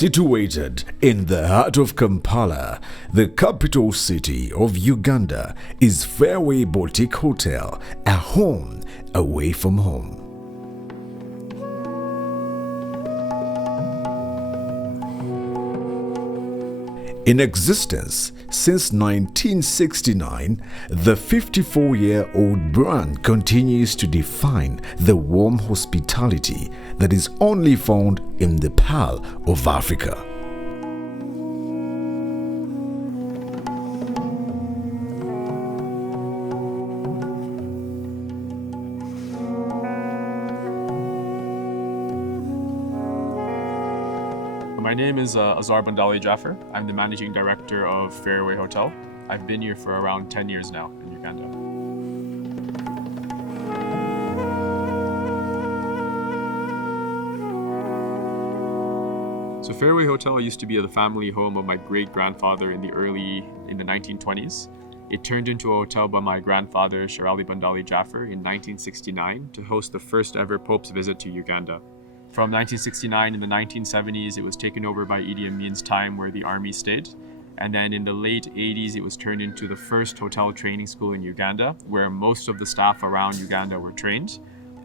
Situated in the heart of Kampala, the capital city of Uganda, is Fairway Boutique Hotel, a home away from home. In existence since 1969, the 54-year-old brand continues to define the warm hospitality that is only found in the Pearl of Africa. My name is Bandali. I'm the managing director of Fairway Hotel. I've been here for around 10 years now in Uganda. So Fairway Hotel used to be the family home of my great-grandfather in the 1920s. It turned into a hotel by my grandfather, Sharali Bandali Jaffer, in 1969 to host the first ever Pope's visit to Uganda. From 1969 in the 1970s, it was taken over by Idi Amin's time where the army stayed. And then in the late 80s, it was turned into the first hotel training school in Uganda, where most of the staff around Uganda were trained.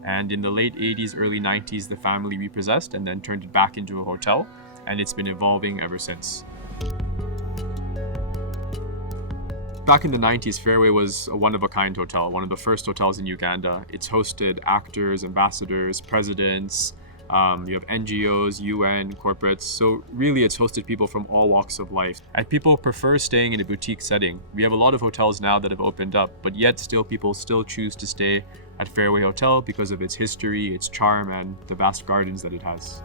And in the late 80s, early 90s, the family repossessed and then turned it back into a hotel. And it's been evolving ever since. Back in the 90s, Fairway was a one-of-a-kind hotel, one of the first hotels in Uganda. It's hosted actors, ambassadors, presidents, you have NGOs, UN, corporates, so really it's hosted people from all walks of life. And people prefer staying in a boutique setting. We have a lot of hotels now that have opened up, but yet still people still choose to stay at Fairway Hotel because of its history, its charm, and the vast gardens that it has.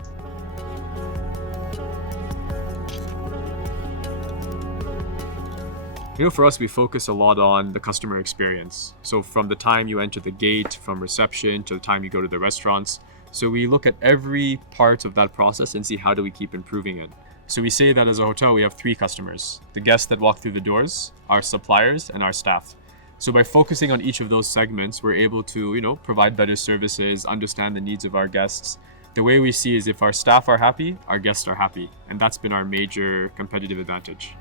You know, for us, we focus a lot on the customer experience. So from the time you enter the gate, from reception to the time you go to the restaurants, so we look at every part of that process and see how do we keep improving it. So we say that as a hotel, we have three customers: the guests that walk through the doors, our suppliers, and our staff. So by focusing on each of those segments, we're able to, provide better services, understand the needs of our guests. The way we see is if our staff are happy, our guests are happy. And that's been our major competitive advantage.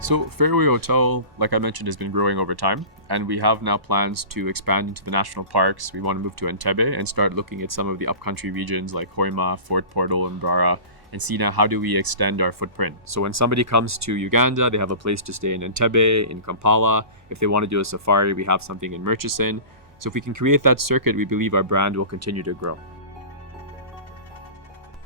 So Fairway Hotel, like I mentioned, has been growing over time, and we have now plans to expand into the national parks. We want to move to Entebbe and start looking at some of the upcountry regions like Hoima, Fort Portal, and Mbarara, and see now how do we extend our footprint. So when somebody comes to Uganda, they have a place to stay in Entebbe, in Kampala. If they want to do a safari, we have something in Murchison. So if we can create that circuit, we believe our brand will continue to grow.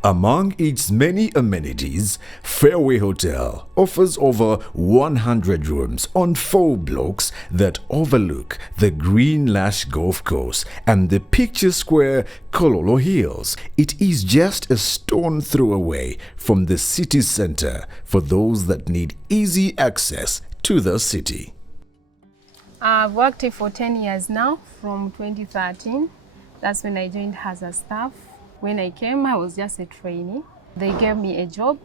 Among its many amenities, Fairway Hotel offers over 100 rooms on 4 blocks that overlook the Green Lash Golf Course and the picture square Kololo Hills. It is just a stone throw away from the city center for those that need easy access to the city. I've worked here for 10 years now, from 2013. That's when I joined as a staff. When I came, I was just a trainee. They gave me a job.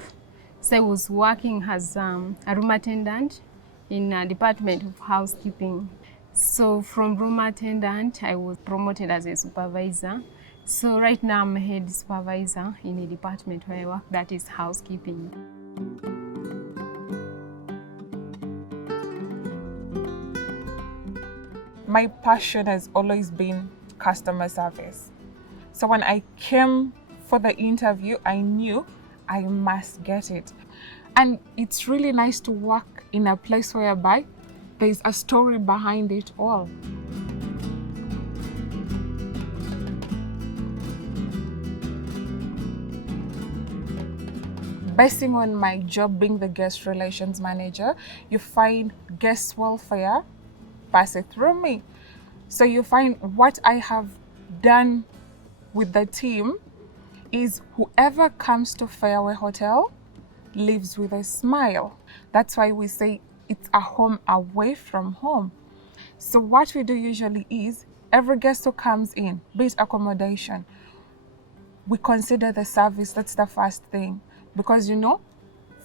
So I was working as a room attendant in a department of housekeeping. So from room attendant, I was promoted as a supervisor. So right now I'm a head supervisor in a department where I work, that is housekeeping. My passion has always been customer service. So when I came for the interview, I knew I must get it. And it's really nice to work in a place whereby there's a story behind it all. Basing on my job being the guest relations manager, you find guest welfare passes through me. So you find what I have done with the team is whoever comes to Fairway Hotel lives with a smile. That's why we say it's a home away from home. So what we do usually is every guest who comes in, be it accommodation, we consider the service. That's the first thing. Because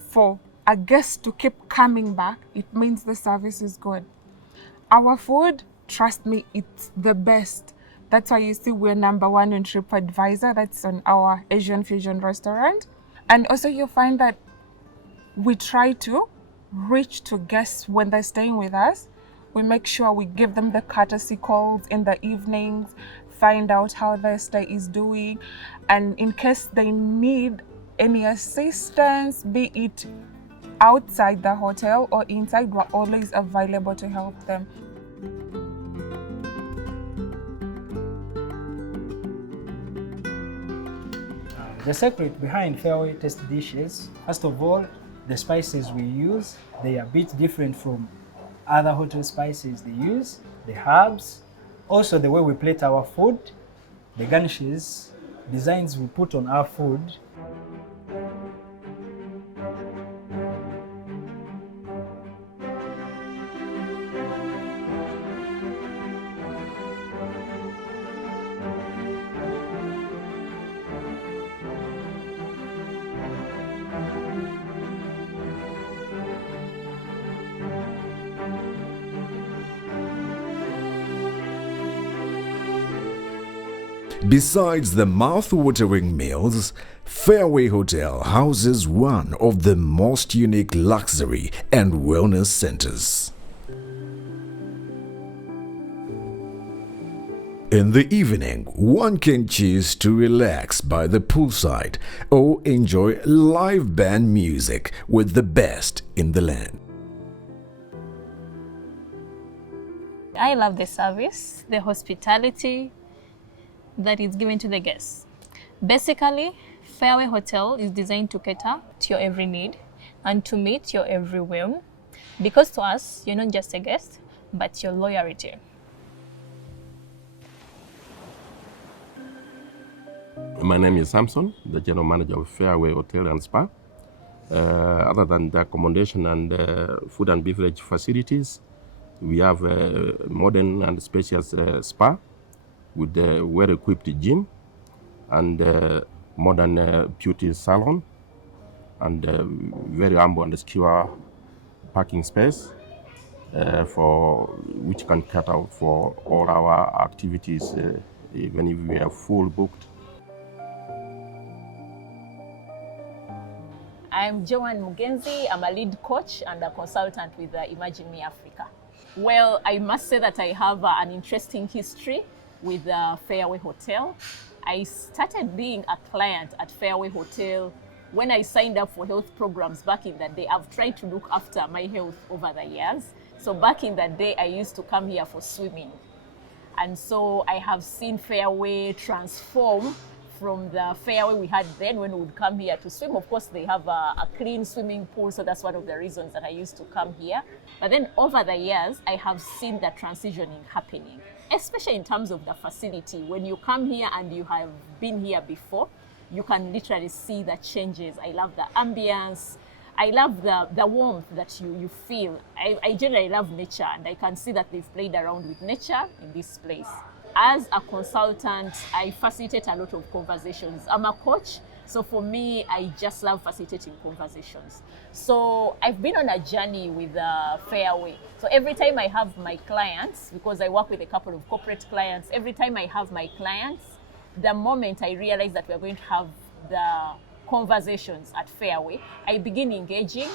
for a guest to keep coming back, it means the service is good. Our food, Trust me, it's the best. That's why you see we're number 1 on TripAdvisor. That's on our Asian fusion restaurant. And also you find that we try to reach to guests when they're staying with us. We make sure we give them the courtesy calls in the evenings, find out how their stay is doing. And in case they need any assistance, be it outside the hotel or inside, we're always available to help them. The secret behind Fairway Taste dishes, first of all, the spices we use, they are a bit different from other hotel spices they use, the herbs, also the way we plate our food, the garnishes, designs we put on our food. Besides the mouth-watering meals, Fairway Hotel houses one of the most unique luxury and wellness centers. In the evening, one can choose to relax by the poolside or enjoy live band music with the best in the land. I love the service, the hospitality that is given to the guests. Basically, Fairway Hotel is designed to cater to your every need and to meet your every whim. Because to us, you're not just a guest, but your loyalty. My name is Samson, the General Manager of Fairway Hotel and Spa. Other than the accommodation and food and beverage facilities, we have a modern and spacious spa with a well-equipped gym and modern beauty salon and very humble and secure parking space for which can cater for all our activities, even if we are full booked. I'm Joan Mugenzi. I'm a lead coach and a consultant with Imagine Me Africa. Well, I must say that I have an interesting history with Fairway Hotel. I started being a client at Fairway Hotel when I signed up for health programs back in the day. I've tried to look after my health over the years. So back in the day, I used to come here for swimming. And so I have seen Fairway transform from the Fairway we had then when we would come here to swim. Of course, they have a clean swimming pool, so that's one of the reasons that I used to come here. But then over the years, I have seen the transitioning happening, especially in terms of the facility. When you come here and you have been here before, you can literally see the changes. I love the ambience. I love the warmth that you feel. I generally love nature, and I can see that they've played around with nature in this place. As a consultant, I facilitate a lot of conversations. I'm a coach, so for me, I just love facilitating conversations. So I've been on a journey with Fairway. So every time I have my clients, because I work with a couple of corporate clients, every time I have my clients, the moment I realize that we're going to have the conversations at Fairway, I begin engaging,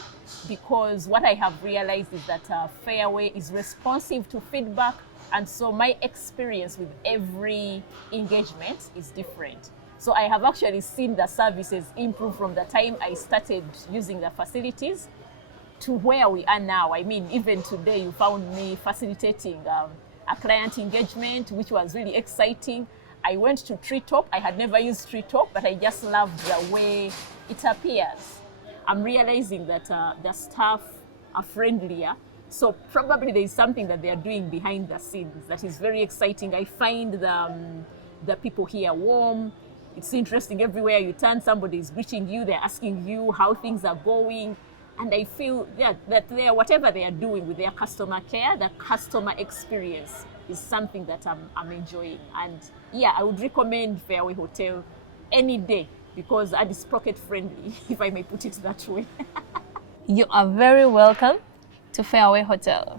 because what I have realized is that Fairway is responsive to feedback. And so my experience with every engagement is different. So I have actually seen the services improve from the time I started using the facilities to where we are now. I mean, even today you found me facilitating a client engagement, which was really exciting. I went to Treetop. I had never used Treetop, but I just loved the way it appears. I'm realizing that the staff are friendlier. So probably there is something that they are doing behind the scenes that is very exciting. I find the people here warm. It's interesting, everywhere you turn, somebody is greeting you, they're asking you how things are going. And I feel that whatever they are doing with their customer care, the customer experience is something that I'm enjoying. And yeah, I would recommend Fairway Hotel any day, because it's pocket friendly, if I may put it that way. You are very welcome to Fairway Hotel.